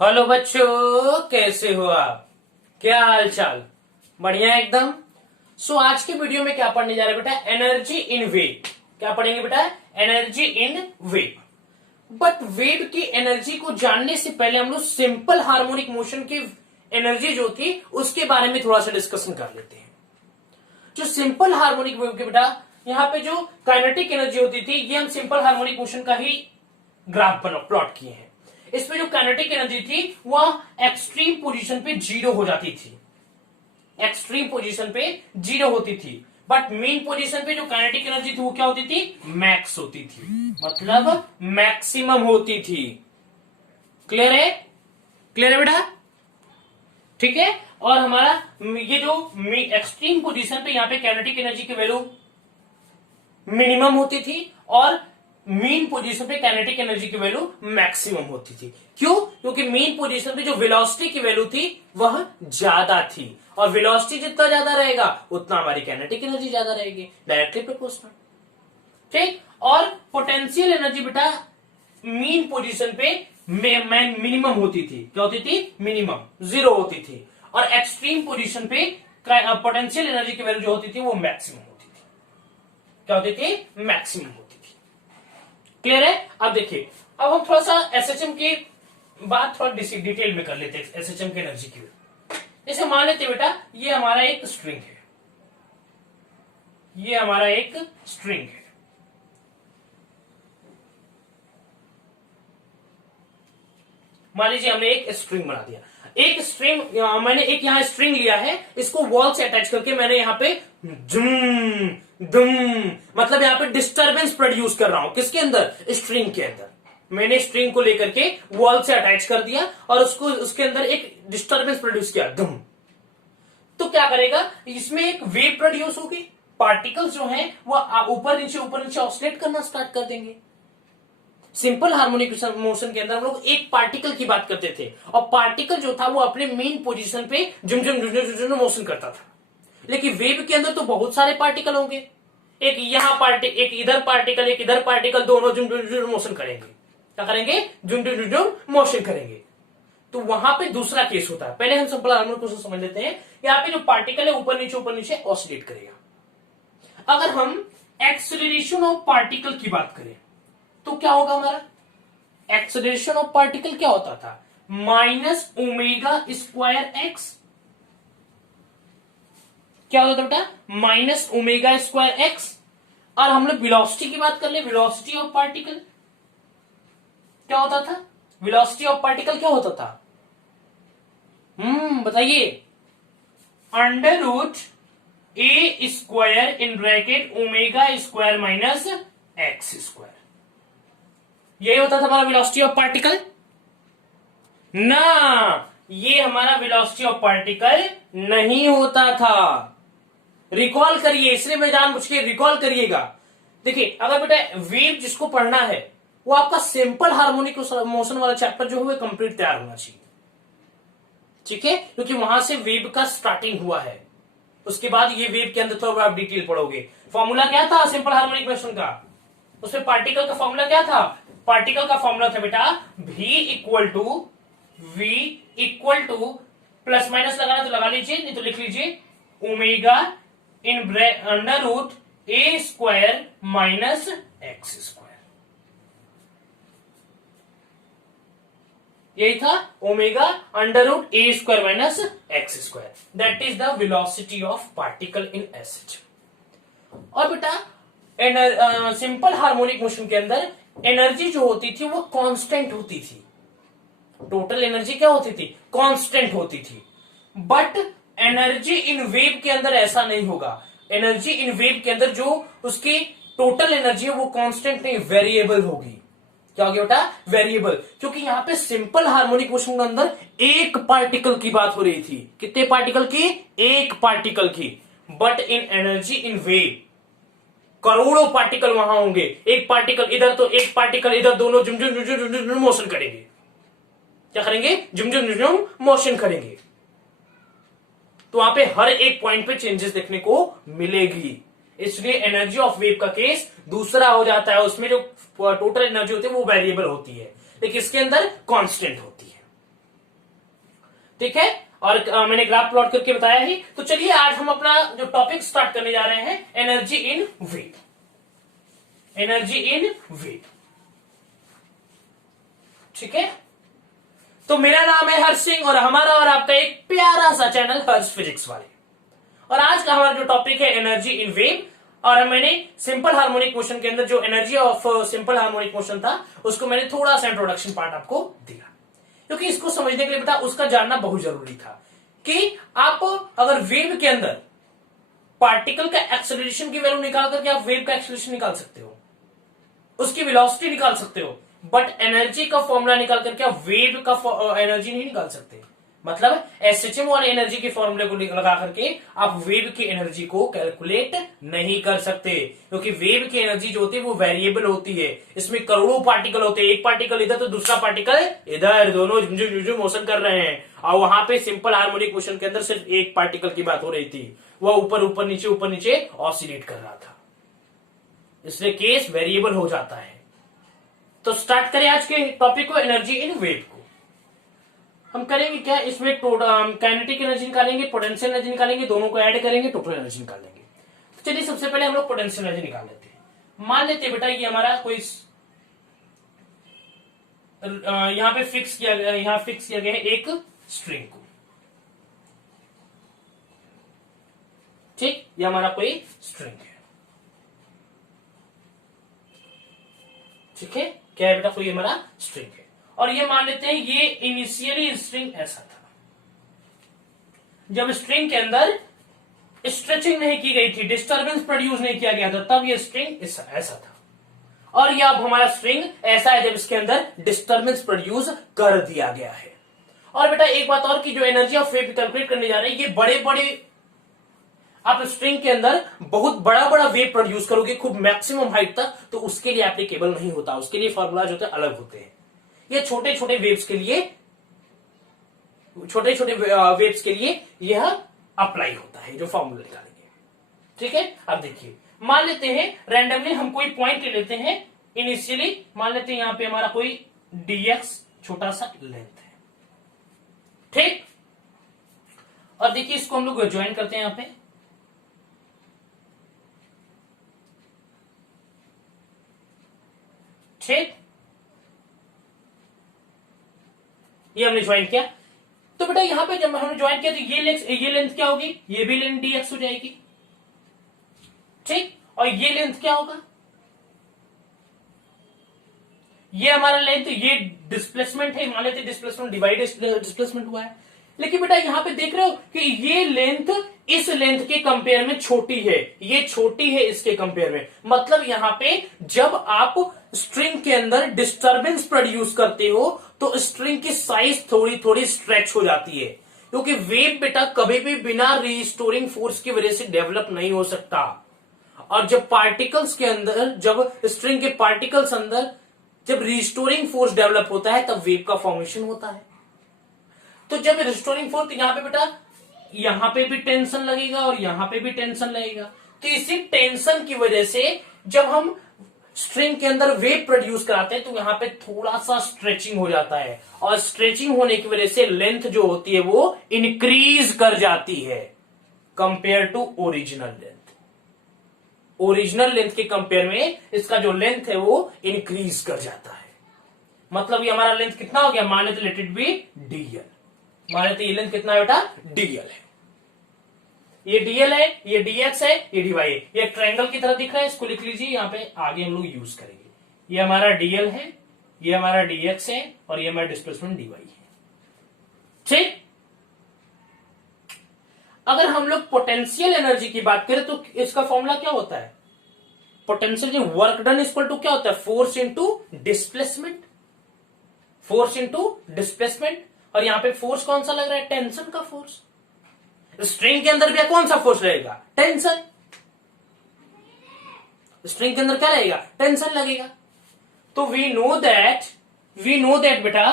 Hello बच्चों, कैसे हो आप? क्या हाल चाल? बढ़िया एकदम। आज के वीडियो में क्या पढ़ने जा रहे हैं बेटा? Energy in wave. क्या पढ़ेंगे बेटा? Energy in wave. But wave की एनर्जी को जानने से पहले हम लोग सिंपल हार्मोनिक मोशन की एनर्जी जो थी उसके बारे में थोड़ा सा डिस्कशन कर लेते हैं। जो सिंपल हार्मोनिक वेव के बेटा यहाँ पे जो काइनेटिक एनर्जी होती थी, ये हम सिंपल हार्मोनिक मोशन का ही ग्राफ प्लॉट किए हैं। इसमें जो काइनेटिक एनर्जी थी वह एक्सट्रीम पोजीशन पे जीरो हो जाती थी। एक्सट्रीम पोजीशन पे जीरो होती थी, बट मेन पोजीशन पे जो काइनेटिक एनर्जी थी वो क्या होती थी? मैक्स होती थी, मतलब मैक्सिमम होती थी। क्लियर है? क्लियर है बेटा? ठीक है। और हमारा ये जो एक्सट्रीम पोजीशन पे यहाँ पे काइनेटिक एनर्जी की वैल्यू मिनिमम होती थी और मीन पोजीशन पे काइनेटिक एनर्जी की वैल्यू मैक्सिमम होती थी। क्यों? क्योंकि मीन पोजीशन पे जो वेलोसिटी की वैल्यू थी वह ज्यादा थी, और वेलोसिटी जितना ज्यादा रहेगा उतना हमारी काइनेटिक एनर्जी ज्यादा रहेगी, डायरेक्टली प्रोपोर्शनल। ठीक। और पोटेंशियल एनर्जी बेटा मीन पोजीशन पे मिनिमम होती थी। क्या होती थी? मिनिमम, जीरो होती थी। और एक्सट्रीम पोजीशन पे पोटेंशियल एनर्जी की वैल्यू जो होती थी वो मैक्सिमम होती थी। क्या होती थी? मैक्सिमम होती थी। क्लियर है? अब देखिए, अब हम थोड़ा सा एसएचएम की बात थोड़ा डिटेल में कर लेते हैं। एसएचएम की एनर्जी की, जैसे मान लेते बेटा ये हमारा एक स्ट्रिंग है, ये हमारा एक स्ट्रिंग है। मान लीजिए हमने एक स्ट्रिंग बना दिया। एक स्ट्रिंग मैंने एक यहां स्ट्रिंग लिया है, इसको वॉल से अटैच करके मैंने यहां पे दुम दुम मतलब यहां पे डिस्टरबेंस प्रोड्यूस कर रहा हूं। किसके अंदर? स्ट्रिंग के अंदर। मैंने स्ट्रिंग को लेकर के वॉल से अटैच कर दिया और उसको उसके अंदर एक डिस्टरबेंस प्रोड्यूस किया, दुम। तो क्या करेगा? इसमें एक वेव प्रोड्यूस होगी। पार्टिकल्स जो हैं वो ऊपर नीचे ऑसिलेट करना स्टार्ट कर देंगे। सिंपल हार्मोनिक मोशन के अंदर हम लोग एक पार्टिकल की बात करते थे, और पार्टिकल जो था वो अपने मेन पोजीशन पे झुम झुम झुम झुम झुम मोशन करता था। लेकिन वेव के अंदर तो बहुत सारे पार्टिकल होंगे, एक यहाँ एक इधर पार्टिकल, एक इधर पार्टिकल, दोनों झुम झुम झुम मोशन करेंगे। क्या करेंगे? झुम झुम झुम झुम मोशन करेंगे। तो वहां पे दूसरा केस होता है। पहले हम सिंपल हार्मोनिक मोशन समझ लेते हैं। यहाँ पे जो पार्टिकल है ऊपर नीचे ऑसिलेट करेगा। अगर हम एक्सेलरेशन ऑफ पार्टिकल की बात करें तो क्या होगा? हमारा एक्सेलरेशन ऑफ पार्टिकल क्या होता था? Minus omega square x. क्या होता था बेटा? Minus omega square x. और हम लोग वेलोसिटी की बात कर ले, वेलोसिटी ऑफ पार्टिकल क्या होता था? वेलोसिटी ऑफ पार्टिकल क्या होता था? बताइए। Under root a square in bracket omega square minus x square, यही होता था हमारा वेलोसिटी ऑफ पार्टिकल ना। ये हमारा वेलोसिटी ऑफ पार्टिकल नहीं होता था। रिकॉल करिए, इसलिए मैं जानबूझ के रिकॉल करिएगा। देखिए, अगर बेटा वेव जिसको पढ़ना है वो आपका सिंपल हार्मोनिक मोशन वाला चैप्टर जो है वो कंप्लीट तैयार होना चाहिए। ठीक है? क्योंकि वहां से वेव का स्टार्टिंग हुआ है। उसके बाद ये वेव के अंदर थोड़ा आप डिटेल पढ़ोगे। फॉर्मूला क्या था सिंपल हार्मोनिक मोशन का? उसमें पार्टिकल का फॉर्मूला क्या था? पार्टिकल का फॉर्मूला था बेटा v equal to plus minus लगाना तो लगा लीजिए, नहीं तो लिख लीजिए omega in under root a square minus x square. यही था omega under root a square minus x square. That is the velocity of particle in SH. और बेटा सिंपल हार्मोनिक मोशन के अंदर एनर्जी जो होती थी वो कांस्टेंट होती थी। टोटल एनर्जी क्या होती थी? कांस्टेंट होती थी। बट एनर्जी इन वेव के अंदर ऐसा नहीं होगा। एनर्जी इन वेव के अंदर जो उसकी टोटल एनर्जी है वो कांस्टेंट नहीं, वेरिएबल होगी। क्या होगी बेटा? वेरिएबल। क्योंकि यहां पे सिंपल हार्मोनिक मोशन के अंदर एक पार्टिकल की बात हो रही थी। कितने पार्टिकल की? एक पार्टिकल की। But in energy in wave करोड़ों पार्टिकल वहां होंगे। एक पार्टिकल इधर तो एक पार्टिकल इधर, दोनों झुम झुम झुम झुम झुम मोशन करेंगे। क्या करेंगे? झुम झुम झुम झुम मोशन करेंगे। तो वहां पे हर एक पॉइंट पे चेंजेस देखने को मिलेगी। इसलिए एनर्जी ऑफ वेव का केस दूसरा हो जाता है। उसमें जो टोटल एनर्जी होती है वो वेरिएबल होती है, लेकिन इसके अंदर कांस्टेंट होती है। ठीक है, और मैंने ग्राफ प्लॉट करके बताया ही। तो चलिए आज हम अपना जो टॉपिक स्टार्ट करने जा रहे हैं, energy in wave. Energy in wave, ठीक है। तो मेरा नाम है हर्ष सिंह और हमारा और आपका एक प्यारा सा चैनल हर्ष फिजिक्स वाले। और आज का हमारा जो टॉपिक है एनर्जी इन वेव, और मैंने सिंपल हार्मोनिक मोशन के अंदर जो energy of simple harmonic motion था उसको मैंने थोड़ा सा इंट्रोडक्शन पार्ट आपको दिया, क्योंकि इसको समझने के लिए बेटा उसका जानना बहुत जरूरी था कि आप अगर वेव के अंदर पार्टिकल का एक्सेलरेशन की वैल्यू निकाल करके आप वेव का एक्सेलरेशन निकाल सकते हो, उसकी वेलोसिटी निकाल सकते हो, बट एनर्जी का फॉर्मूला निकाल करके आप वेव का एनर्जी नहीं निकाल सकते। मतलब एसएचएम वाले एनर्जी के फॉर्मूले को लगा करके आप वेव की एनर्जी को कैलकुलेट नहीं कर सकते, क्योंकि वेव की एनर्जी जो होती है वो वेरिएबल होती है। इसमें करोड़ों पार्टिकल होते हैं, एक पार्टिकल इधर तो दूसरा पार्टिकल इधर, दोनों झुमझुम मोशन कर रहे हैं। और वहां पे सिंपल हार्मोनिक मोशन के अंदर सिर्फ एक पार्टिकल की बात हो रही थी, वह ऊपर ऊपर नीचे ऑसिलेट कर रहा था, इसलिए केस वेरिएबल हो जाता है। तो स्टार्ट करें आज के टॉपिक को, एनर्जी इन वेव को। हम करेंगे क्या, इसमें काइनेटिक एनर्जी निकालेंगे, पोटेंशियल एनर्जी निकालेंगे, दोनों को ऐड करेंगे, टोटल एनर्जी निकालेंगे। तो चलिए सबसे पहले हम लोग पोटेंशियल एनर्जी निकाल लेते हैं। मान लेते हैं बेटा ये हमारा कोई यहां पे फिक्स किया गया, यहां फिक्स किया गया है एक स्ट्रिंग को, ठीक, ये हमारा कोई स्ट्रिंग है, ठीक है। क्या है बेटा, कोई हमारा स्ट्रिंग है, और ये मान लेते हैं ये इनिशियली स्ट्रिंग ऐसा था, जब स्ट्रिंग के अंदर स्ट्रेचिंग नहीं की गई थी, डिस्टर्बेंस प्रोड्यूस नहीं किया गया था, तब ये स्ट्रिंग ऐसा था। और ये अब हमारा स्ट्रिंग ऐसा है जब इसके अंदर डिस्टर्बेंस प्रोड्यूस कर दिया गया है। और बेटा एक बात और की जो एनर्जी ऑफ वेव कैलकुलेट करने जा रहे हैं, ये बड़े बड़े आप स्ट्रिंग के अंदर बहुत बड़ा बड़ा वेव प्रोड्यूस करोगे खूब मैक्सिमम हाइट तक, तो उसके लिए एप्लीकेबल नहीं होता, उसके लिए फॉर्मूला जो होते हैं अलग होते हैं। ये छोटे छोटे वेव्स के लिए, छोटे छोटे वेव्स के लिए यह अप्लाई होता है, जो फॉर्मूला निकालेंगे, ठीक है। अब देखिए मान लेते हैं रैंडमली हम कोई पॉइंट ले लेते हैं, इनिशियली मान लेते हैं यहां पे हमारा कोई dx छोटा सा लेंथ है, ठीक। और देखिए इसको हम लोग ज्वाइन करते हैं यहां पे, ठीक, ये हमने ज्वाइन किया। तो बेटा यहां पे जब हमने ज्वाइन किया तो ये लेंथ क्या होगी, ये भी लेंथ dx हो जाएगी, ठीक। और ये लेंथ क्या होगा, ये हमारा लेंथ, ये डिस्प्लेसमेंट है, मान लेते डिस्प्लेसमेंट डिवाइड डिस्प्लेसमेंट हुआ है। लेकिन बेटा यहां पे देख रहे हो कि ये लेंथ इस लेंथ के कंपेयर में छोटी है, ये छोटी है इसके कंपेयर में। मतलब यहां पे जब आप स्ट्रिंग के अंदर डिस्टर्बेंस प्रोड्यूस करते हो तो स्ट्रिंग की साइज थोड़ी थोड़ी स्ट्रेच हो जाती है, क्योंकि वेव बेटा कभी भी बिना रिस्टोरिंग फोर्स की वजह से डेवलप नहीं हो सकता। और जब पार्टिकल्स के अंदर, जब स्ट्रिंग के पार्टिकल्स अंदर जब रिस्टोरिंग फोर्स डेवलप होता है तब वेव का फॉर्मेशन होता है। तो जब रिस्टोरिंग फोर्स, यहां पे बेटा यहां पे भी टेंशन लगेगा और यहां पे भी टेंशन लगेगा, तो इसी टेंशन की वजह से जब हम स्ट्रिंग के अंदर वेव प्रोड्यूस कराते हैं तो यहां पे थोड़ा सा स्ट्रेचिंग हो जाता है, और स्ट्रेचिंग होने की वजह से लेंथ जो होती है वो इंक्रीज कर जाती है compare to original length. Original length के कंपेयर में इसका जो लेंथ है वो इंक्रीज कर जाता है। मतलब ये हमारा लेंथ कितना हो गया, मान लेते लेट इट बी dl, मान लेते ये लेंथ कितना है बेटा, dl है, ये dl है, ये dx है, ये dy है, ये ट्रायंगल की तरह दिख रहा है, इसको लिख लीजिए, यहां पे आगे हम लोग यूज करेंगे। ये हमारा dl है, ये हमारा dx है, और ये हमारा डिस्प्लेसमेंट dy है, ठीक। अगर हम लोग पोटेंशियल एनर्जी की बात करें तो इसका फॉर्मूला क्या होता है, पोटेंशियल जो वर्क डन इक्वल टू क्या होता है, force into displacement, force into displacement. और यहां पे फोर्स कौन सा लग रहा है, टेंशन का फोर्स। स्ट्रिंग के अंदर भी कौन सा फोर्स रहेगा, टेंशन। स्ट्रिंग के अंदर क्या रहेगा, टेंशन लगेगा। तो वी नो दैट बेटा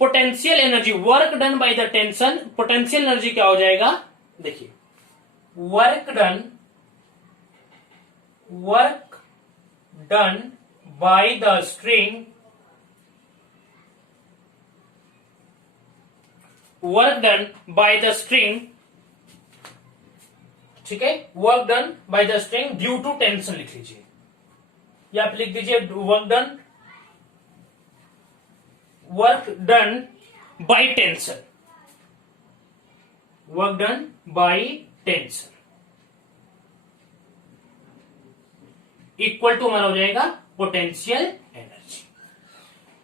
potential energy work done by the tension, potential energy क्या हो जाएगा, देखिए work done by the string work done by the string, ठीक है, work done by the string due to tension लिख लीजिए, या आप लिख दीजिए work done by tension, work done by tension equal to हमारा हो जाएगा पोटेंशियल एनर्जी।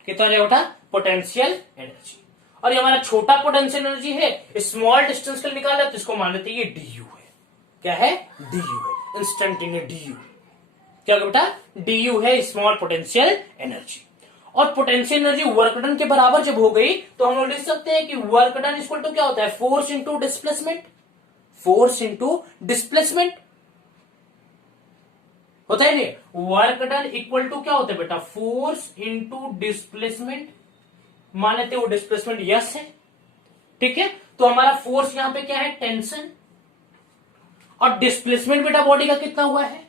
कितना हो जाएगा बेटा? Potential energy. और ये हमारा छोटा पोटेंशियल एनर्जी है, स्मॉल डिस्टेंस के लिए निकाला तो इसको मान लेते हैं ये डी यू है। क्या है? डी यू है, इंस्टेंटेनियस डी यू। क्या होगा बेटा? डी यू है स्मॉल पोटेंशियल एनर्जी। और पोटेंशियल एनर्जी वर्क डन के बराबर जब हो गई तो हम लोग लिख सकते हैं कि वर्क डन इक्वल टू क्या होता है? Force into displacement, force into displacement होता है नहीं। वर्क डन इक्वल टू क्या होता है बेटा? Force into displacement. मान लेते वो डिस्प्लेसमेंट यस है, ठीक है। तो हमारा फोर्स यहां पे क्या है? टेंशन। और डिस्प्लेसमेंट बेटा बॉडी का कितना हुआ है?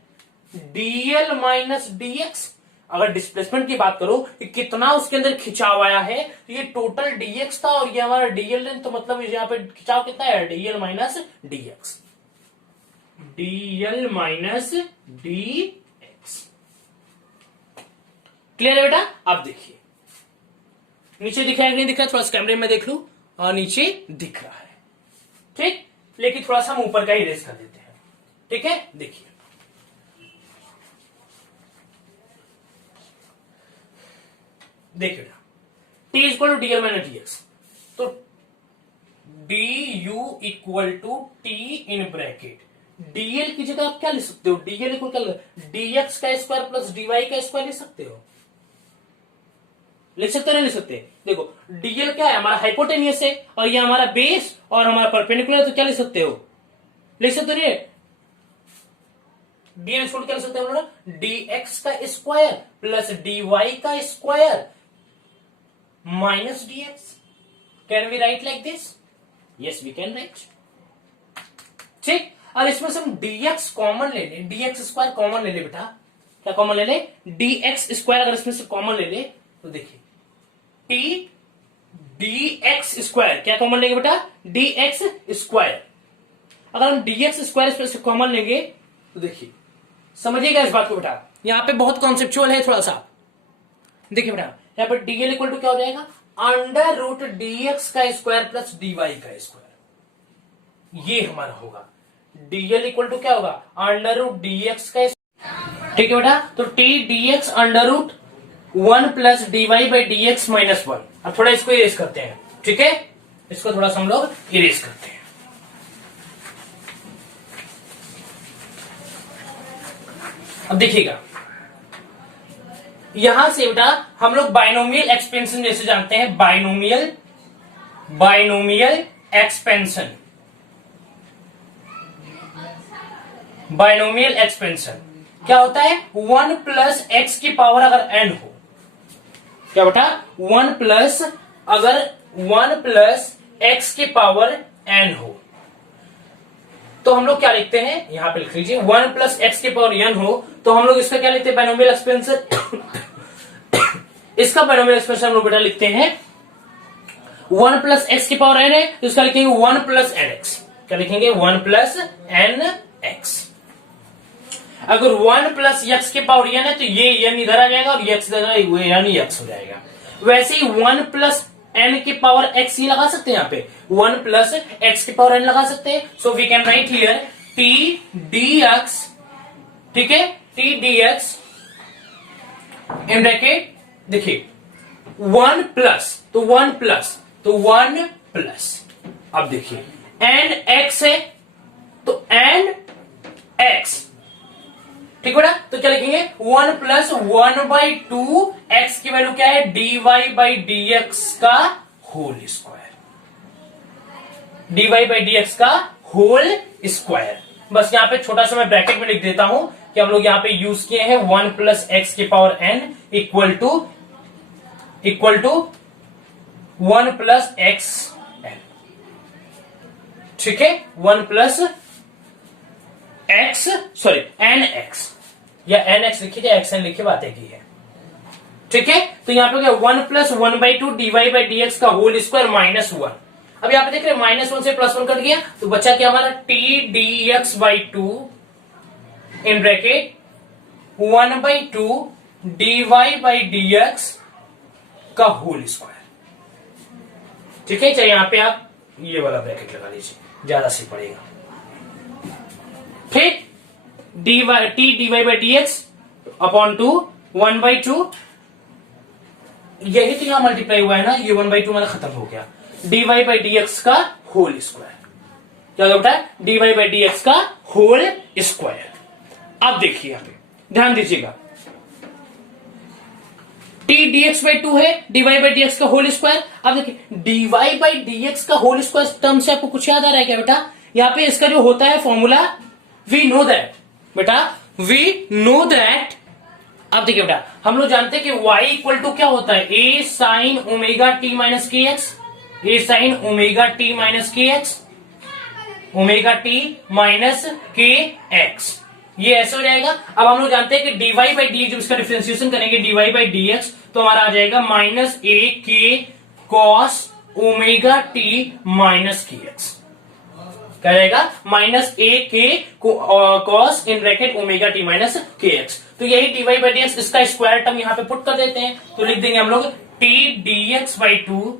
Dl minus dx. अगर डिस्प्लेसमेंट की बात करो कि कितना उसके अंदर खिंचाव आया है, तो ये टोटल डीएक्स था और ये हमारा डीएल है, तो मतलब यहाँ पे खिंचाव कितना है? Dl minus dx, dl minus dx. Clear है बेटा? आप देखिए नीचे दिख रहा है कि नहीं दिख रहा है? थोड़ा सा कैमरे में देख लू, और नीचे दिख रहा है, ठीक। लेकिन थोड़ा सा हम ऊपर का ही रेस कर देते हैं, ठीक है। देखिए देखिए बेटा, t equal to dl minus dx, तो d u equal to t in bracket dl की जगह आप क्या लिख सकते हो? डीएल इक्वल क्या? डीएक्स का स्क्वायर प्लस डीवाई का स्क्वायर लिख सकते हो, लिख सकते हो नहीं लिख सकते? देखो डीएल क्या है? हमारा हाइपोटेनियस है और ये हमारा बेस और हमारा परपेंडिकुलर, तो क्या लिख सकते हो? लिख सकते हो नहीं? डीएल इक्वल क्या लिख सकते हैं? डीएक्स का स्क्वायर प्लस डीवाई का square minus dx. Can we write like this? Yes we can write, ठीक। और इसमें से हम dx कॉमन ले लें, dx स्क्वायर कॉमन ले ले बेटा। क्या कॉमन ले ले? dx स्क्वायर अगर इसमें से कॉमन ले ले तो देखिए t dx स्क्वायर, क्या कॉमन लेंगे बेटा? dx square. अगर हम dx स्क्वायर इसमें से कॉमन लेंगे तो देखिए, समझिएगा इस बात को बेटा, यहां पे बहुत कॉन्सेप्चुअल है थोड़ा सा। देखिए बेटा यहां पर dl इक्वल टू क्या हो जाएगा? अंडर रूट dx का स्क्वायर प्लस dy का स्क्वायर। ये हमारा होगा dl इक्वल टू क्या होगा? अंडर रूट dx का, ठीक है बेटा। तो t dx under root 1 plus dy by dx minus 1। अब थोड़ा इसको इरेज करते हैं, ठीक है। इसको थोड़ा सा हम लोग इरेज करते हैं। अब देखिएगा यहां से बेटा हम लोग बाइनोमियल एक्सपेंशन जैसे जानते हैं, बाइनोमियल एक्सपेंशन, बाइनोमियल एक्सपेंशन क्या होता है? 1 प्लस एक्स की पावर अगर n हो, क्या बेटा? 1 प्लस, अगर 1 प्लस एक्स की पावर n हो तो हम लोग क्या लिखते हैं? यहां पे लिख लीजिए 1 प्लस एक्स की पावर n हो तो हम लोग इसका क्या लिखते हैं? Binomial expansion. इसका बाइनोमियल एक्सपेंशन हम लोग बेटा लिखते हैं 1 प्लस एक्स की पावर n है तो इसका लिखेंगे 1 प्लस एन एक्स। क्या लिखेंगे? 1 प्लस एन एक्स। अगर 1 प्लस एक्स की पावर n है तो ये n इधर आ जाएगा और x इधर यानी x हो जाएगा। वैसे ही 1 प्लस n की पावर x ये लगा सकते हैं, यहाँ पे 1 प्लस x की पावर n लगा सकते हैं। So we can write here t dx, ठीक है, t dx इन ब्रैकेट देखिए 1 प्लस, तो 1 प्लस, तो 1 प्लस, अब देखिए n x है तो n x, ठीक है ना। तो क्या लिखेंगे? 1 प्लस 1 बाई 2 एक्स की वैल्यू क्या है? dy बाई dx का whole square, dy by dx का होल स्क्वायर। बस यहां पे छोटा सा मैं ब्रैकेट में लिख देता हूं कि हम लोग यहां पे यूज किए हैं 1 प्लस एक्स की power n equal to 1 plus x n, ठीक है। 1 plus x, sorry n x, या एन एक्स लिखिए या एक्स एन लिखिए, बात एक ही है, ठीक है। तो यहां पे क्या 1 plus 1 by 2 dy by dx का होल स्क्वायर माइनस 1। अब यहाँ पे देख रहे हैं -1 से +1 कट गया, तो बचा क्या हमारा T d x by to in bracket 1/2 dy by d x का होल स्क्वायर। ठीक है, चाहे यहां पे आप ये वाला ब्रैकेट लगा लीजिए, ज्यादा सही पड़ेगा। ठीक, d y by d x upon two 1/2, यही तो यहां मल्टीप्लाई हुआ है ना, ये 1/2 हमारा खत्म हो गया, d y by d x का होल स्क्वायर। क्या होगा बेटा, d y by d x का होल स्क्वायर। अब देखिए यहां पे ध्यान दीजिएगा, t d x by two है, d y by d x का होल स्क्वायर। अब देखिए d y by d x का होल स्क्वायर टर्म से आपको कुछ याद आ रहा है क्या बेटा? यहाँ पे इसका जो होता है फॉर्मूला, वी नो दैट बेटा, वी नो दैट। अब देखिए बेटा, हम लोग जानते हैं कि y इक्वल टू क्या होता है, ए साइन ओमेगा टी माइनस के एक्स, ए साइन ओमेगा टी माइनस के एक्स, ओमेगा टी माइनस के एक्स, ये ऐसे हो जाएगा। अब हम लोग जानते हैं कि dy बाई डी, जब इसका डिफरेंशिएशन करेंगे dy बाई डी एक्स, तो हमारा आ जाएगा minus a k cos omega T minus के एक्स। क्या जाएगा, minus a k cos in bracket omega T minus के एक्स। तो यही d y by d x, इसका स्क्वायर टर्म यहाँ पे पुट कर देते हैं, तो लिख देंगे हम लोग T d x by to,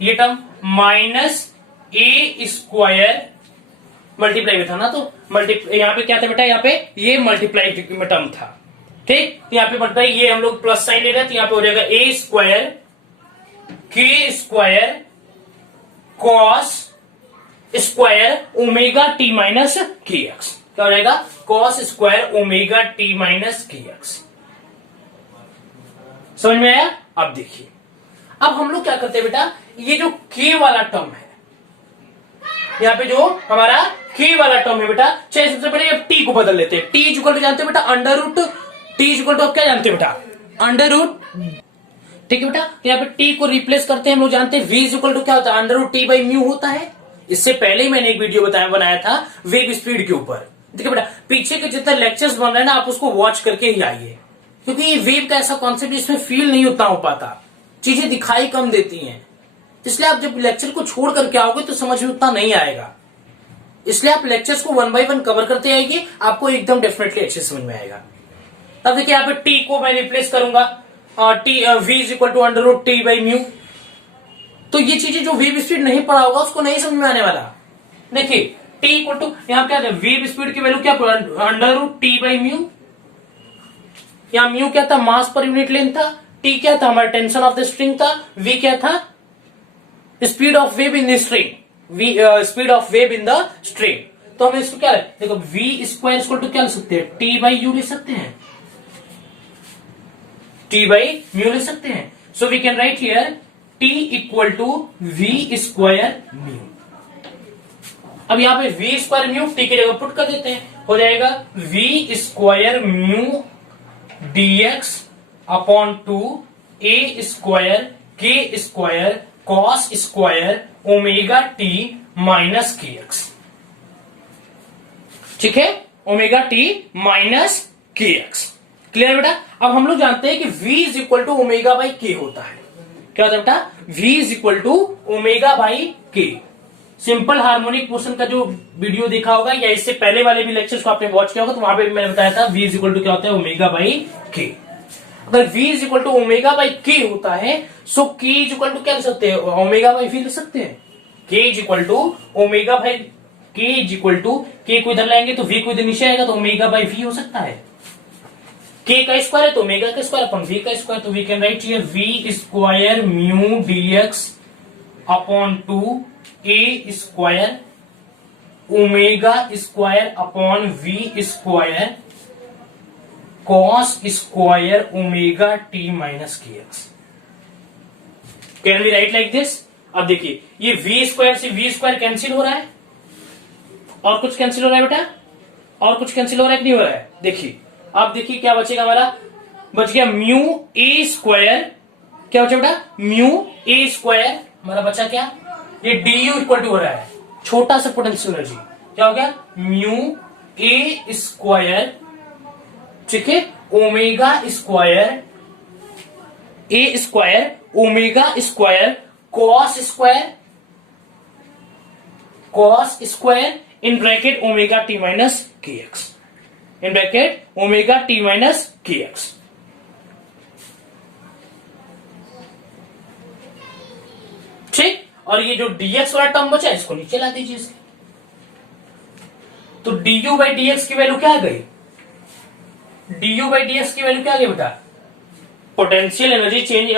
ये टर्म माइनस ए स्क्वायर मल्टीप्लाई में था ना, तो यहाँ पे क्या था बेटा, यहाँ पे ये मल्टीप्लाई टर्म था। ठीक, तो यहाँ पे मल्टीप्लाई, ये हम लोग प्लस साइन ले रहे हैं, तो यहाँ पे हो जाएगा A square k square cos square omega T minus के एक्स। क्या हो जाएगा, cos square omega T minus के एक्स। समझ में आया? अब देखिए, अब हम लोग क्या करते हैं बेटा, ये जो के वाला टर्म है, यहाँ पे जो हमारा के वाला टर्म है बेटा, चाहे सबसे पहले अब टी को बदल लेते हैं। टी इक्वल टू जानते हैं बेटा under root, t equal to क्या जानते हैं बेटा, अंडर रूट। ठीक है बेटा, यहाँ पे टी को रिप्लेस करते हैं, हम लोग जानते हैं वी इक्वल टू क्या होता है, under root t by mu होता है। इससे पहले ही मैंने एक वीडियो बनाया था वेव स्पीड के ऊपर। देखिए बेटा, पीछे के जितने लेक्चर्स बन रहे हैं ना, आप उसको वॉच करके ही आइए, क्योंकि ये वेव का ऐसा कॉन्सेप्ट इसमें फील नहीं उतना हो पाता, चीजें दिखाई कम देती हैं, इसलिए आप जब लेक्चर को छोड़ करके आओगे तो समझ में उतना नहीं आएगा। इसलिए आप लेक्चर्स को 1 बाय 1 कवर करते आइए, आपको एकदम डेफिनेटली अच्छे समझ में आएगा। अब देखिए यहाँ पे टी को मैं रिप्लेस करूंगा, t v is equal to under root t by mu, तो ये चीजें जो वेव स्पीड नहीं पढ़ा होगा उसको नहीं समझ में आने वाला। देखिए टी इक्वल टू, यहाँ क्या था, वेव स्पीड की वैल्यू क्या, under root t by mu. यहाँ म्यू क्या था, मास पर यूनिट लेंथ था, टी क्या था, हमारा टेंशन ऑफ द स्ट्रिंग था, वी क्या था, speed of wave in the string, speed of wave in the string. तो हम इसको क्या देखो, वी स्क्वायर इक्वल टू क्या लिख सकते हैं, टी बाई यू लिख सकते हैं, टी बाई म्यू लिख सकते हैं। So we can write here t equal to v square mu. अब यहां पे वी स्क्वायर म्यू टी की जगह पुट कर देते हैं, हो जाएगा v square mu dx upon two ए square k square cos square omega T minus के एक्स। ठीक है, ओमेगा टी माइनस के एक्स। क्लियर बेटा? अब हम लोग जानते हैं कि v is equal to omega by k होता है। क्या होता है बेटा, v is equal to omega by k. Simple harmonic motion का जो वीडियो देखा होगा या इससे पहले वाले भी लेक्चर्स को आपने वॉच किया होगा, तो वहां पे भी मैंने बताया था v इज इक्वल टू क्या होता है, ओमेगा बाई के। अगर v is equal to omega by k होता है, so k is equal to क्या लिख सकते हैं, ओमेगा बाई v लिख सकते हैं। k is equal to omega by k is equal to, k को इधर लाएंगे तो v को इधर नीचे आएगा, तो ओमेगा बाई v हो सकता है। k का स्क्वायर है तो ओमेगा का स्क्वायर अपॉन v का स्क्वायर, तो we can write here v square mu dx upon two a square omega square upon v square cos square omega t minus के x. Can we write like this? अब देखिए ये v square से v square cancel हो रहा है, और कुछ कैंसिल हो रहा है बेटा, और कुछ कैंसिल हो रहा है कि नहीं हो रहा है? देखिए अब देखिए क्या बचेगा हमारा, बच गया म्यू ए स्क्वायर, क्या बचा बेटा, म्यू ए स्क्वायर हमारा बचा क्या, ये डी यू इक्वल टू हो रहा है, छोटा सा पोटेंशियल एनर्जी, क्या हो गया, म्यू ए स्क्वायर, ठीक है, omega square A square omega square cos square cos square in bracket omega T minus के x, in bracket omega T minus के एक्स। ठीक, और ये जो dx वाला टर्म बचा इसको नीचे ला दीजिए इसके। तो du बाई dx की वैल्यू क्या आ गई? du बाई dx की वैल्यू क्या आ गई बेटा? Potential energy change,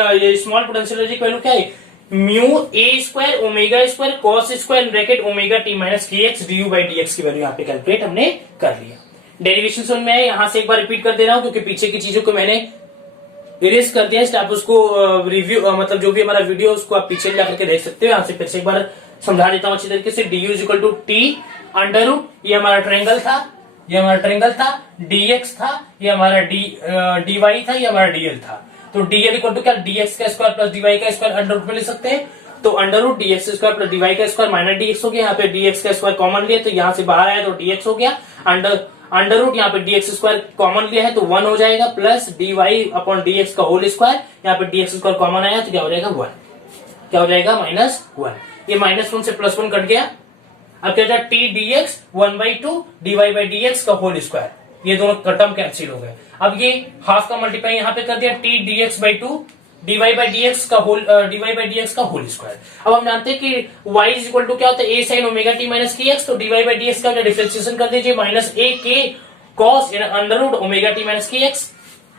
small potential energy की वैल्यू क्या है? म्यू ए square omega square cos square bracket omega T minus के x d u by d x की वैल्यू यहाँ पे कैलकुलेट हमने कर लिया। डेरिवेशन समझ में आया? यहां से एक बार रिपीट कर दे रहा हूं क्योंकि पीछे की चीजों को मैंने इरेज कर दिया है। आप उसको रिव्यू मतलब जो भी हमारा वीडियो उसको आप पीछे जाकर के देख सकते हो। यहां से फिर से एक बार समझा देता हूं अच्छी तरीके से। D u is equal to t under root, ये हमारा ट्रायंगल था, ये हमारा ट्रायंगल था, dx था, ये हमारा dy था, ये हमारा dl था। तो dl इक्वल टू क्या? dx का स्क्वायर प्लस dy का स्क्वायर अंडर रूट में ले सकते हैं। तो under root dx square plus dy का स्क्वायर माइनस dx हो गया। यहाँ पे dx का स्क्वायर कॉमन लिया तो यहाँ से बाहर आया तो dx हो गया। अंडर रूट यहाँ पे dx स्क्वायर कॉमन लिया है तो 1 हो जाएगा, प्लस dy अपॉन dx का होल स्क्वायर, यहाँ पे dx स्क्वायर कॉमन आया तो क्या हो जाएगा? 1। क्या हो जाएगा? -1। ये -1 से +1 कट गया। अब क्या हो जाएगा? T d x 1/2 dy by d x का होल स्क्वायर, ये दोनों टर्म कैंसिल हो गए। अब ये हाफ का मल्टीप्लाई यहाँ पे कर दिया, T d x by 2 dy by d x का होल स्क्वायर। अब हम जानते हैं कि y इज इक्वल टू क्या होता है? a sin omega T minus के एक्स। तो dy बाई डी एक्स का डिफरेंशिएशन कर दीजिए, minus a k cos under root omega T minus के एक्स।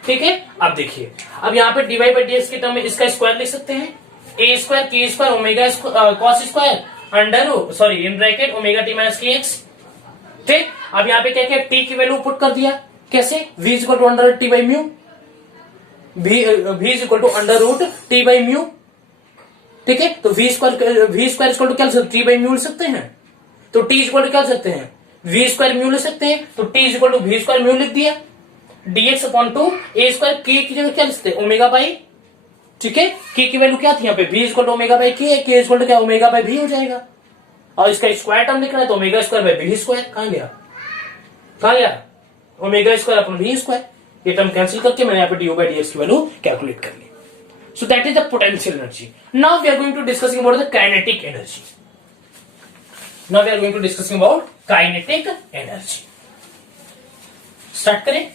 ठीक है, अब देखिए, अब यहाँ पे dy बाई डी एक्स के टर्म में इसका स्क्वायर लिख सकते हैं, a square k square omega cos square under root sorry in bracket omega T minus के एक्स। ठीक, अब यहाँ पे क्या क्या टी की वैल्यू पुट कर दिया, कैसे? v is equal to under t by mu, v is equal to under root t by mu. ठीक है, तो v स्क्वायर इक्वल टू क्या टी बाई म्यू लिख सकते हैं। तो t इक्वल टू क्या लिख सकते हैं? v स्क्वायर म्यू लिख सकते हैं। तो t equal to v square mu लिख दिया, dx upon 2 a square k की जगह क्या लिख सकते हैं? Omega by. ठीक है, k की वैल्यू क्या थी यहाँ पे? v equal to omega by k equal to क्या? ओमेगा बाई v हो जाएगा। और इसका स्क्वायर टर्म लिखना है तो omega square by v square. कहां गया? Omega square upon v square. ये टर्म कैंसिल करके मैंने यहाँ पे dy बाई dx की वैल्यू कैलकुलेट कर ली। So that is the potential energy. Now we are going to discussing about the kinetic energy. Start करें।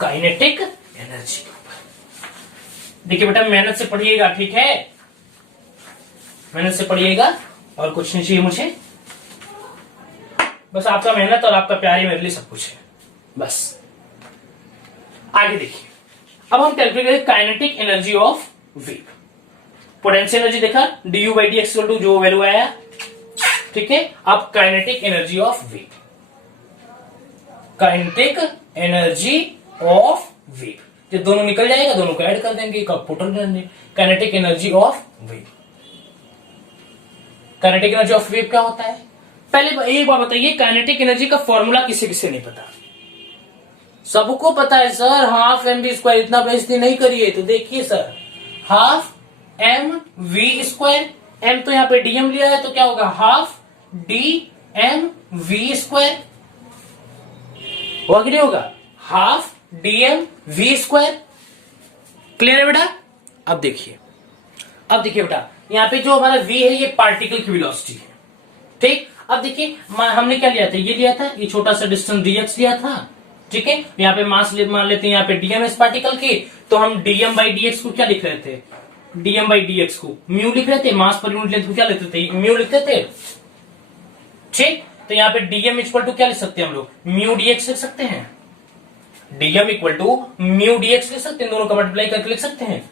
काइनेटिक एनर्जी के ऊपर देखिए बेटा, मेहनत से पढ़िएगा, ठीक है? मेहनत से पढ़िएगा और कुछ नहीं चाहिए मुझे, बस आपका मेहनत और आपका प्यार ही मेरे लिए सब कुछ है, बस। आगे देखिए, अब हम कैलकुलेट करें kinetic energy of wave. Potential energy देखा, d u by d x two जो वैल्यू आया, ठीक है? अब kinetic energy of wave, kinetic energy of wave, जब दोनों निकल जाएगा दोनों को ऐड कर देंगे, kinetic energy of wave. Kinetic energy of wave क्या होता है? पहले एक बात बताइए, काइनेटिक एनर्जी का फॉर्मूला किसी किसे नहीं पता? सबको पता है sir, half m v square. इतना बेइज्जती नहीं करिए। तो देखिए sir, half m v square, m तो यहाँ पे डीएम लिया है तो क्या होगा? Half d m v square होगा कि नहीं होगा? Half dm v square. Clear है बेटा? अब देखिए बेटा, यहाँ पे जो हमारा v है ये पार्टिकल की वेलोसिटी है, ठीक? अब देखिए हमने क्या लिया था? ये लिया था, ये छोटा सा डिस्टेंस dx लिया था, ठीक है? यहाँ पे मास मान लेते हैं यहाँ पे dm इस पार्टिकल की, तो हम dm बाई dx को क्या लिख रहे थे? dm बाई dx को म्यू लिख रहे थे, मास पर यूनिट लेंथ को क्या लेते थे? म्यू लिखते थे, ठीक? तो यहाँ पे dm इक्वल टू क्या लिख सकते हैं हम लोग? म्यू dx लिख सकते हैं। dm equal to mu dx लिख सकते हैं, दोनों का मल्टीप्लाई करके लिख सकते हैं।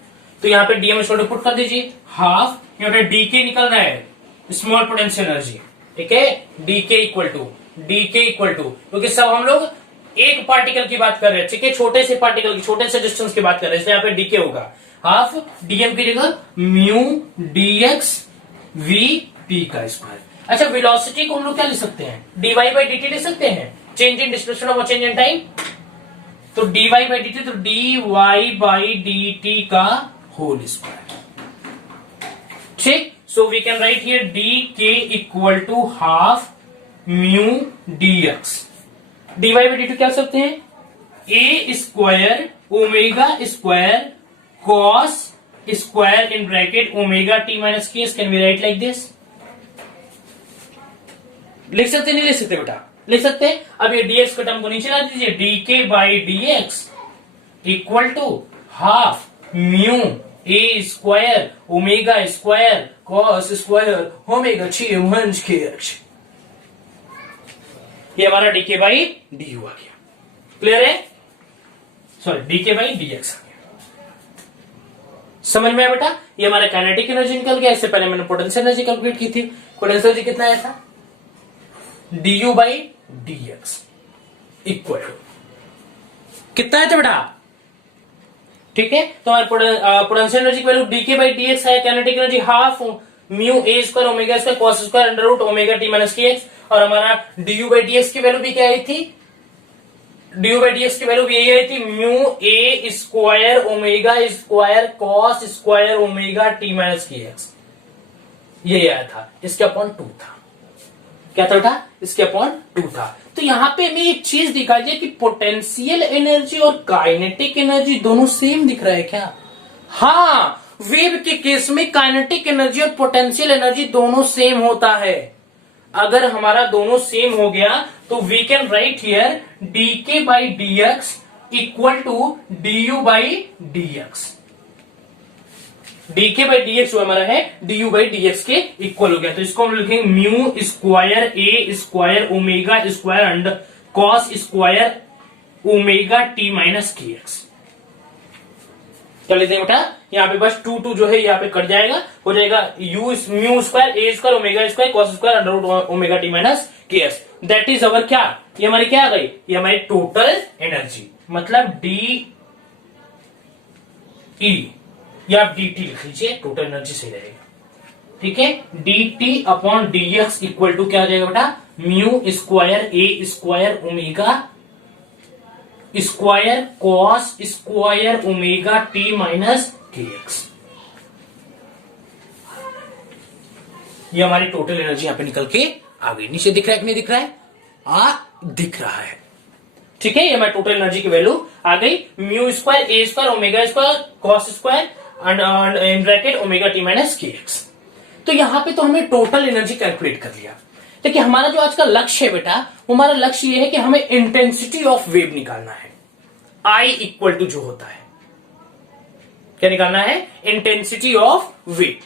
तो यहाँ पे dm इक्वल टू पुट कर दीजिए, हाफ, यहाँ पे dk निकल रहा है, स्मॉल पोटेंशियल एनर्जी, ठीक है? dk इक्वल टू, क्योंकि सब हम लोग एक पार्टिकल की बात कर रहे हैं, ठीक है? छोटे से पार्टिकल की, छोटे से डिस्टेंस की बात कर रहे हैं, इसलिए यहाँ पे dk होगा हाफ dm की जगह म्यू dx vp का स्क्वायर। अच्छा, वेलोसिटी को हम लोग क्या लिख सकते हैं? dy बाई dt लिख सकते हैं, चेंज इन डिस्प्लेसमेंट और चेंज इन टाइम। तो dy बाई dt, तो dy बाई dt का होल स्क्वायर, ठीक? So we can write here dk equal to half mu dx। dy by dt क्या सकते हैं? a square omega square cos square in bracket omega T minus K S, can be write like this. लिख सकते नहीं लिख सकते बेटा, लिख सकते। अब ये dx का टर्म को नीचे ला दीजिए, dk by dx equal to half mu A square omega square cos square omega T minus के एक्स। ये हमारा dk बाई du आ गया। क्लियर है? सॉरी, dk बाई dx आ गया। समझ में आया बेटा? ये हमारा काइनेटिक एनर्जी निकल गया। इससे पहले मैंने पोटेंशियल एनर्जी कैलकुलेट की थी। पोटेंशियल एनर्जी कितना आया था? du by dx equal to कितना है बेटा? ठीक है, तो हमारे पोटेंशियल एनर्जी की वैल्यू dk बाई dx है। काइनेटिक एनर्जी हाफ म्यू ए square omega square cos square under root omega T minus के एक्स। और हमारा du बाई dx की वैल्यू भी क्या आई थी? du बाई dx की वैल्यू भी यही आई थी, म्यू ए square omega square cos square omega T minus के एक्स। ये आया था, इसके अपॉन 2 था। क्या था बेटा? इसके अपॉन 2 था। तो यहां पे हमें एक चीज दिखाई दिया कि पोटेंशियल एनर्जी और काइनेटिक एनर्जी दोनों सेम दिख रहा है क्या? हाँ, वेव के केस में काइनेटिक एनर्जी और पोटेंशियल एनर्जी दोनों सेम होता है। अगर हमारा दोनों सेम हो गया तो we can write here dk by dx equal to du by dx। dk by dx जो हमारा है du बाई dx के इक्वल हो गया। तो इसको हम लिखेंगे म्यू स्क्वायर ए square omega square under cos square omega T minus के एक्स। क्या लिखते हैं बेटा? यहाँ पे बस 2 जो है यहाँ पे कट जाएगा, हो जाएगा यू म्यू स्क्वायर ए square omega square cos square under root omega T minus के एक्स। दैट इज अवर क्या? ये हमारी क्या आ गई? ये हमारी टोटल एनर्जी, मतलब डी ई या आप dt लिख लीजिए, टोटल एनर्जी सही रहेगा। ठीक है, dt upon dx equal to क्या आ जाएगा बेटा? म्यू स्क्वायर ए square omega square cos square omega T minus के एक्स। ये हमारी टोटल एनर्जी यहां पे निकल के आ गई। नीचे दिख रहा है कि नहीं दिख रहा है? दिख रहा है। ठीक है, ये हमारी टोटल एनर्जी की वैल्यू आ गई, mu square A square omega square cos square in bracket omega T minus के एक्स। तो यहां पे तो हमने टोटल एनर्जी कैलकुलेट कर लिया। देखिए, हमारा जो आज का लक्ष्य है बेटा, हमारा लक्ष्य ये है कि हमें इंटेंसिटी ऑफ वेव निकालना है। I इक्वल टू जो होता है, क्या निकालना है? Intensity of wave.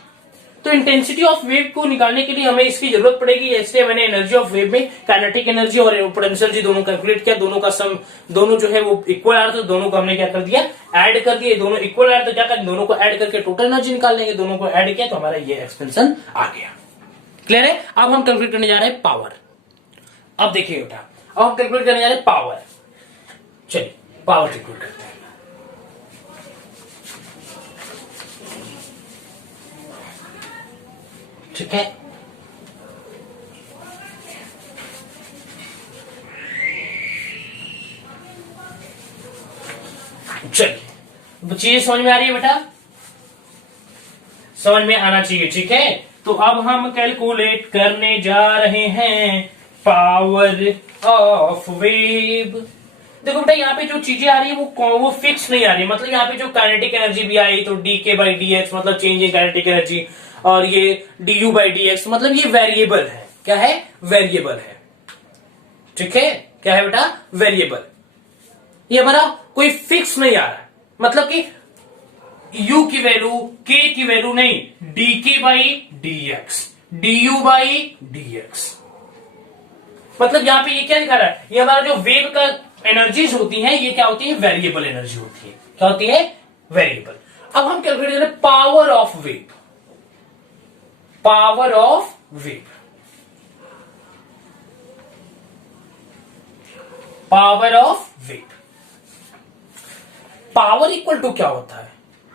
तो इंटेंसिटी ऑफ वेव को निकालने के लिए हमें इसकी जरूरत पड़ेगी। इसलिए मैंने एनर्जी ऑफ वेव में काइनेटिक एनर्जी और पोटेंशियल एनर्जी दोनों कैलकुलेट किया। दोनों का सम, दोनों जो है वो इक्वल आ रहा था, दोनों को हमने क्या कर दिया? ऐड कर दिया। दोनों इक्वल आ रहा था, क्या कर, दोनों को ऐड करके टोटल एनर्जी निकाल लेंगे। दोनों को ऐड किया तो हमारा ये एक्सपेंशन आ गया। क्लियर है? अब हम कैलकुलेट करने जा रहे हैं पावर। अब देखिए बेटा, अब हम कैलकुलेट करने जा रहे हैं पावर। चलिए पावर कैलकुलेट करते हैं। ठीक है, चलिए चीजें समझ में आ रही है बेटा? समझ में आना चाहिए। ठीक है, तो अब हम कैलकुलेट करने जा रहे हैं पावर ऑफ वेव। देखो बेटा, यहाँ पे जो चीजें आ रही है वो फिक्स नहीं आ रही। मतलब यहाँ पे जो काइनेटिक एनर्जी भी आई तो dk बाई dx मतलब चेंज इन काइनेटिक एनर्जी, और ये du बाई dx मतलब ये वेरिएबल है। क्या है? वेरिएबल है। ठीक है, क्या है बेटा? वेरिएबल। ये हमारा कोई फिक्स नहीं आ रहा है, मतलब कि u की वैल्यू k की वैल्यू नहीं, dk by dx du by dx। मतलब यहां पे ये क्या दिखा रहा है? ये हमारा जो वेव का एनर्जीज होती हैं, ये क्या होती है? वेरिएबल एनर्जी होती है। क्या होती है? वेरिएबल। अब हम कैलकुलेट करें power of wave. Power of wave, power of wave. Power equal to क्या होता है?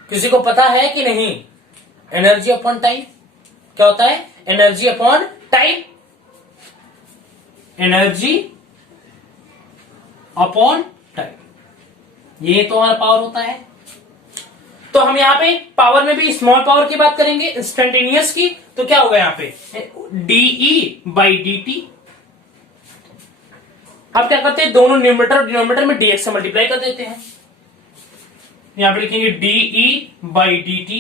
किसी को पता है कि नहीं? Energy upon time. क्या होता है? Energy upon time. Energy upon time, ये तो हमारा पावर होता है। तो हम यहां पे पावर में भी स्मॉल पावर की बात करेंगे, इंस्टेंटेनियस की। तो क्या होगा यहां पे? dE by dt। अब क्या करते हैं? दोनों न्यूमरेटर और डिनोमिनेटर में dx से मल्टीप्लाई कर देते हैं। यहां पे लिखेंगे DE/dt,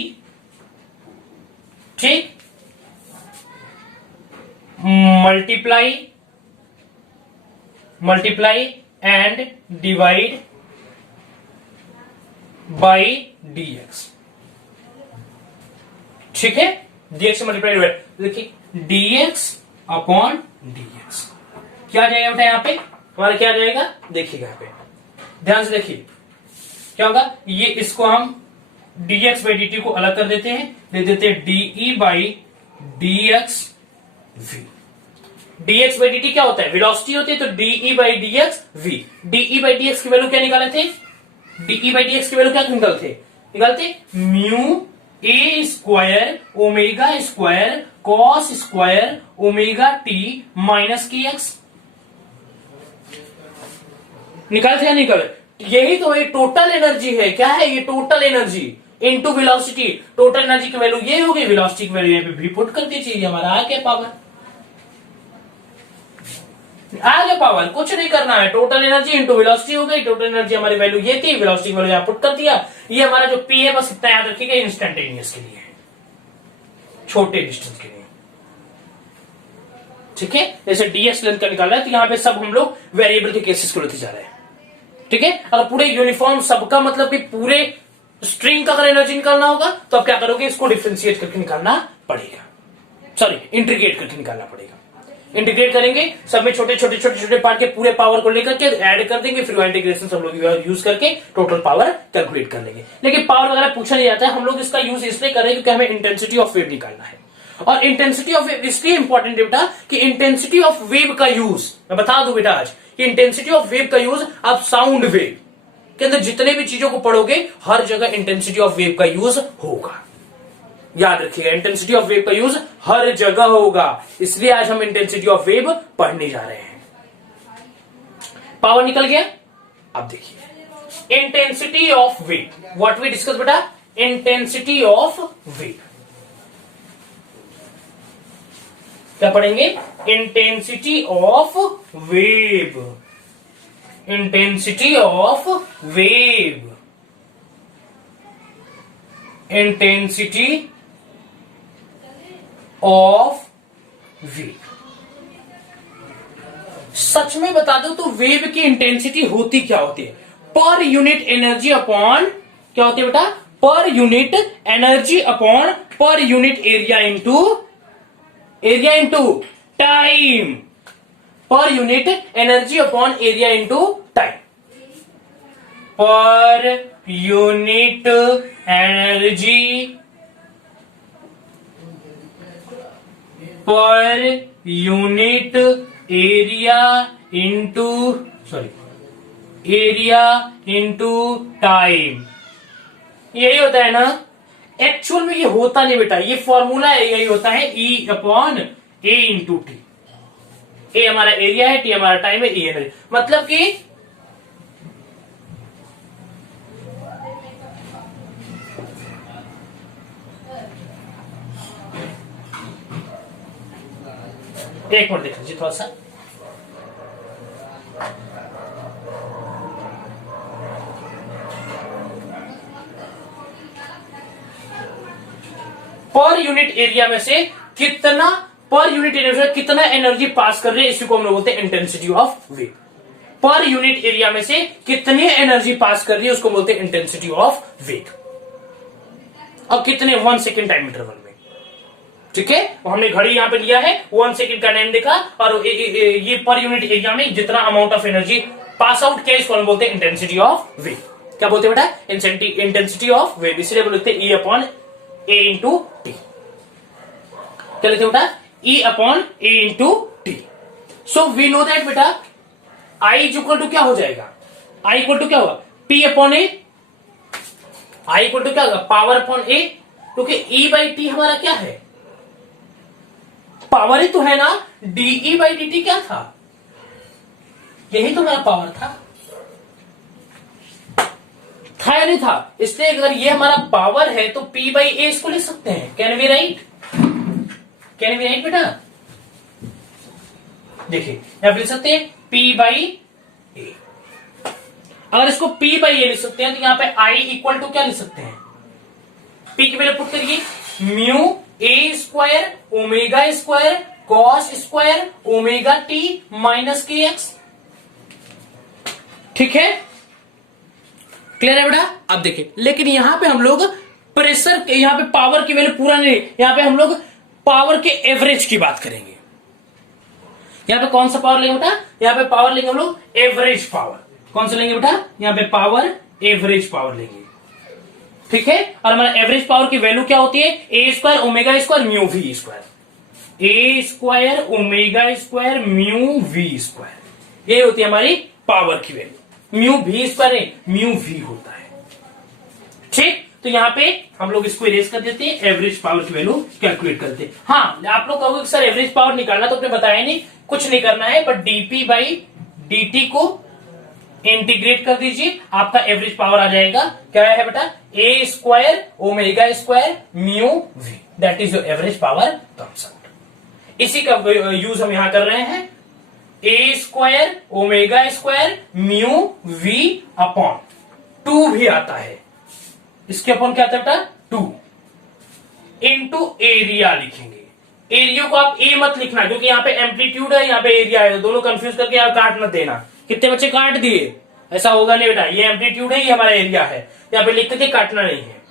ठीक, multiply and divide by dx, ठीक है, dx से मल्टीप्लाई डिवाइड, देखिए dx अपॉन dx क्या आ जाएगा बेटा, यहां पे हमारा क्या आ जाएगा, देखिएगा यहां पे ध्यान से देखिए क्या होगा, ये इसको हम dx/dt को अलग कर देते हैं, दे देते हैं DE/dx v। dx/dt क्या होता है, वेलोसिटी होती है, तो DE/dx v। DE/dx की वैल्यू क्या निकाले थे, DE/dx की वैल्यू क्या निकालते mu a square omega square cos square omega T minus की एक्स, निकालते या निकाले, यही तो ये टोटल एनर्जी है, क्या है ये total energy into velocity, total energy की वैल्यू ये हो गई, वेलोसिटी की वैल्यू यहां पे भी पुट कर दीजिए, हमारा आ गया पावर, आ गया पावर, कुछ नहीं करना है, टोटल एनर्जी इनटू वेलोसिटी हो गई, टोटल एनर्जी हमारी वैल्यू ये थी, वेलोसिटी की वैल्यू यहां पुट कर दिया, ये हमारा जो पी है बस इतना याद रखिएगा, इंस्टेंटेनियस के लिए, छोटे डिस्टेंस के लिए, ठीक है, जैसे डीएक्स लेंथ का निकालना है, तो यहां पे सब हम लोग वेरिएबल के केसेस को लेते जा रहे हैं, ठीक है। अगर पूरे यूनिफॉर्म सबका मतलब कि पूरे स्ट्रिंग का अगर एनर्जी निकालना होगा तो आप क्या करोगे, इसको डिफरेंशिएट करके निकालना पड़ेगा, सॉरी इंटीग्रेट करके निकालना पड़ेगा, इंटीग्रेट करेंगे सब में छोटे छोटे छोटे छोटे पार्ट के पूरे पावर को लेकर के ऐड कर देंगे, फिर इंटीग्रेशन सब लोग यूज करके टोटल पावर कैलकुलेट कर लेंगे। लेकिन पावर वगैरह पूछा नहीं जाता है, हम लोग इसका यूज इसलिए कर रहे हैं क्योंकि हमें इंटेंसिटी ऑफ वेव निकालना है, और इंटेंसिटी ऑफ वेव इसलिए इंपॉर्टेंट है बेटा कि इंटेंसिटी ऑफ वेव का यूज मैं बता दूं बेटा आज कि इंटेंसिटी ऑफ वेव का यूज आप साउंड वेव के अंदर जितने भी चीजों को पढ़ोगे हर जगह इंटेंसिटी ऑफ वेव का यूज होगा, याद रखिएगा इंटेंसिटी ऑफ वेव का यूज हर जगह होगा, इसलिए आज हम इंटेंसिटी ऑफ वेव पढ़ने जा रहे हैं। पावर निकल गया, अब देखिए intensity of wave, what we discuss बेटा, इंटेंसिटी ऑफ वेव क्या पढ़ेंगे, intensity of wave, intensity of wave, intensity of wave. सच में बता दो तो वेव की इंटेंसिटी होती क्या होती है, पर यूनिट एनर्जी अपॉन क्या होती है बेटा, per unit energy upon per unit area into time, per unit energy upon area into time, per unit energy per unit area into time, यही होता है ना। एक्चुअल में ये होता नहीं बेटा, ये फॉर्मूला है, यही होता है E upon a into T, ए हमारा एरिया है, टी हमारा टाइम है, E एनर्जी, मतलब कि एक मिनट देख लीजिए थोड़ा सा, पर यूनिट एरिया में से कितना, पर यूनिट एरिया में कितना एनर्जी पास कर रहे हैं, इसी को हम लोग बोलते हैं intensity of wave. Per unit area में से कितनी एनर्जी पास कर रही है उसको बोलते हैं इंटेंसिटी ऑफ वेव, और कितने 1 सेकेंड टाइम इंटरवल में, ठीक है। हमने घड़ी यहां पे लिया है, 1 सेकेंड का टाइम देखा, और ये पर यूनिट एरिया में जितना amount of energy pass out किया इसको हम बोलते हैं इंटेंसिटी ऑफ वेव। क्या बोलते हैं बेटा, इंटेंसिटी ऑफ वेव, इसलिए बोलते हैं E upon a into t, क्या लिखते हैं बेटा, E upon a into t. So we know that बेटा I इक्वल टू क्या हो जाएगा, I इक्वल टू क्या होगा, P upon a, I equal to क्या होगा, पावर अपॉन ए, क्योंकि E/T हमारा क्या है, पावर ही तो है ना, DE/dt क्या था, यही तो मेरा पावर था या नहीं था, इसलिए अगर ये हमारा पावर है तो P/A इसको लिख सकते हैं, कैन वी राइट बेटा, देखिए यहां पे लिख सकते हैं P/A, अगर इसको P बाई ए लिख सकते हैं तो यहाँ पे I इक्वल टू क्या लिख सकते हैं, P की वैल्यू पुट करिए, म्यू ए square omega square cos square omega T minus के एक्स। ठीक है, क्लियर है बेटा। अब देखिए, लेकिन यहां पे हम लोग प्रेशर, यहां पे पावर की वैल्यू पूरा नहीं, यहां पे हम लोग पावर के एवरेज की बात करेंगे। यहां पे कौन सा पावर लेंगे बेटा, यहां पे पावर लेंगे हम लोग एवरेज पावर। कौन सा लेंगे बेटा, यहां पे पावर एवरेज पावर लेंगे। ठीक है, और हमारा एवरेज पावर की वैल्यू क्या होती है, A square omega square mu V square, A square omega square mu V square, ये होती है हमारी पावर की वैल्यू। म्यू वी स्क्वायर नहीं, म्यू वी होता है। ठीक, तो यहां पे हम लोग इसको इरेज कर देते हैं, एवरेज पावर की वैल्यू कैलकुलेट करते हैं। हाँ, आप लोग कहोगे सर एवरेज पावर निकालना, तो आपने बताया नहीं, कुछ नहीं करना है, बट डीपी बाई डी को इंटीग्रेट कर दीजिए, आपका एवरेज पावर आ जाएगा। क्या है बेटा, A square omega square mu V, that is your average power comes out. इसी का यूज हम यहां कर रहे हैं, A square omega square mu V upon 2 भी आता है, इसके अपॉन क्या आता है बेटा 2 इंटू एरिया लिखेंगे। एरिया को आप ए मत लिखना, क्योंकि यहाँ पे एम्पलीट्यूड है, यहाँ पे एरिया है, दोनों कंफ्यूज करके आप काट मत देना। कितने बच्चे काट दिए, ऐसा होगा नहीं बेटा, ये एम्पलीट्यूड है, ये हमारा एरिया है, यहाँ पे लिख के काटना नहीं है।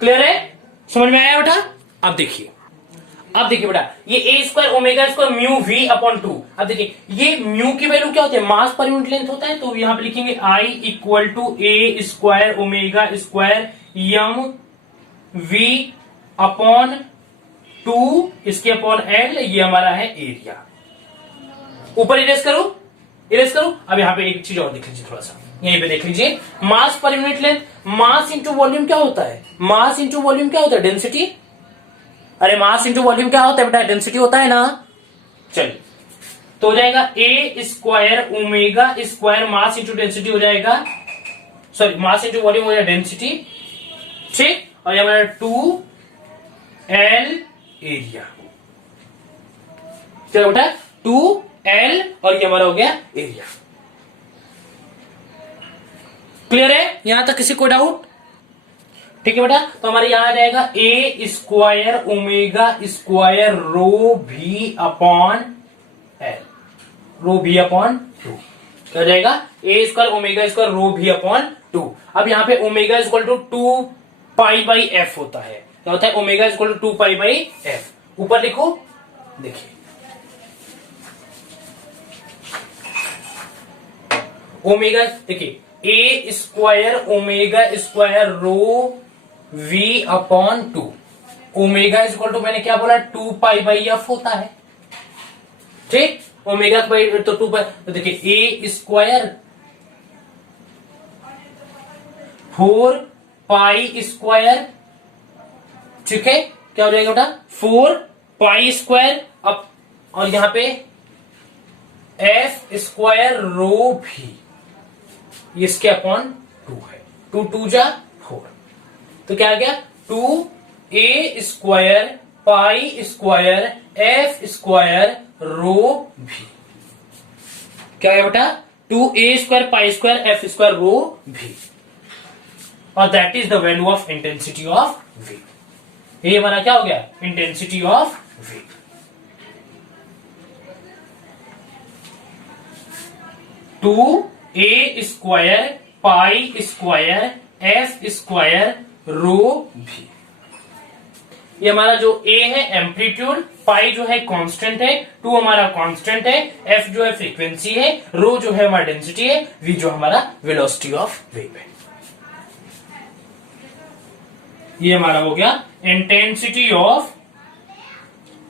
क्लियर है, समझ में आया बेटा। अब देखिए, अब देखिए बेटा, ये A square omega square mu V upon 2। अब देखिए, ये म्यू की वैल्यू क्या होती है, मास पर यूनिट लेंथ होता है, तो यहाँ पे लिखेंगे I equal to A square omega square mu V upon 2, इसके अपॉन एल, ये हमारा है एरिया। ऊपर इरेज करो, इरेज करो। अब यहाँ पे एक चीज और देख लीजिए, थोड़ा सा यहीं पे देख लीजिए, mass per unit length, mass into volume क्या होता है, मास इंटू वॉल्यूम क्या होता है, डेंसिटी। अरे मास इंटू वॉल्यूम क्या होता है बेटा, डेंसिटी होता है ना। चलिए, तो हो जाएगा A square omega square mass into density हो जाएगा, सॉरी मास इंटू वॉल्यूम हो जाएगा डेंसिटी। ठीक, और ये हमारा 2L एरिया। चलो बेटा 2L और ये हमारा हो गया एरिया। क्लियर है, यहां तक किसी को डाउट। ठीक है बेटा, तो हमारे यहां आ जाएगा A square omega square rho V upon L, row V upon 2। क्या हो जाएगा, A square omega square rho V upon 2। अब यहां पे omega equal to 2 pi by F होता है। क्या होता है, omega equal to 2 pi by F. ऊपर लिखो, देखिए ओमेगा, देखिए A square omega square rho V upon 2, omega equal to मैंने क्या बोला 2 पाई बाई एफ होता है। ठीक, ओमेगा बाई तो 2 पाई, तो देखिए ए स्क्वायर 4 पाई स्क्वायर, ठीक है, क्या हो जाएगा बेटा 4 पाई स्क्वायर। अब और यहां पे एफ स्क्वायर रो भी, इसके अपॉन 2 है, 2 2 जा 4, तो क्या आ गया 2A square pi square F square rho V. क्या है बेटा 2A square pi square F square rho V, और that is the value of intensity of wave. ये हमारा क्या हो गया, intensity of wave. Two A square pi square F square rho V. ये हमारा जो ए है एम्पलीट्यूड, पाई जो है कांस्टेंट है, 2 हमारा कांस्टेंट है, एफ जो है फ्रीक्वेंसी है, रो जो है हमारा डेंसिटी है, वी जो हमारा वेलोसिटी ऑफ वेव है। ये हमारा हो गया इंटेंसिटी ऑफ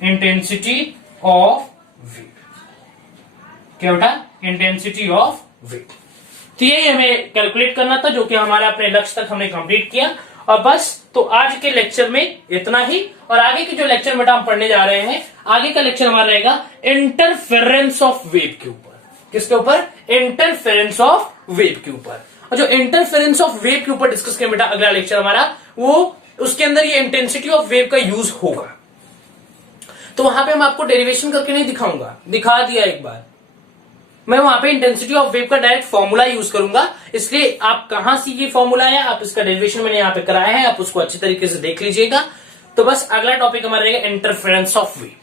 वेव। क्या बेटा, इंटेंसिटी ऑफ वेव। तो ये हमें कैलकुलेट करना था, जो कि हमारा अपने लक्ष्य तक हमने कंप्लीट किया। और बस, तो आज के लेक्चर में इतना ही, और आगे के जो लेक्चर बेटा हम पढ़ने जा रहे हैं, आगे का लेक्चर हमारा रहेगा इंटरफेरेंस ऑफ वेव के ऊपर। किसके ऊपर, इंटरफेरेंस ऑफ वेव के ऊपर। और जो इंटरफेरेंस ऑफ वेव के ऊपर डिस्कस किया बेटा, अगला लेक्चर हमारा वो, उसके अंदर ये इंटेंसिटी ऑफ वेव का यूज होगा। तो वहां पे मैं आपको डेरिवेशन करके नहीं दिखाऊंगा, दिखा दिया एक बार, मैं वहां पे इंटेंसिटी ऑफ वेव का डायरेक्ट फॉर्मूला यूज करूंगा, इसलिए आप कहां से ये फॉर्मूला है, आप इसका डेरिवेशन मैंने यहां पे कराया है, आप उसको अच्छी तरीके से देख लीजिएगा। तो बस अगला टॉपिक हमारा रहेगा इंटरफेरेंस ऑफ वेव,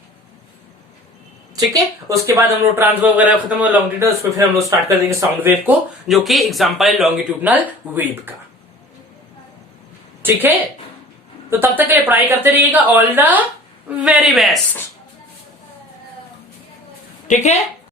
ठीक है। उसके बाद हम लोग ट्रांसफर वगैरह खत्म हो लॉन्गिट्यूडनल, उसमें फिर हम लोग स्टार्ट कर देंगे साउंड वेव को, जो कि एग्जांपल है लॉन्गिट्यूडनल वेव का, ठीक है। तो तब तक के लिए पढ़ाई करते रहिएगा। ऑल द वेरी बेस्ट, ठीक है।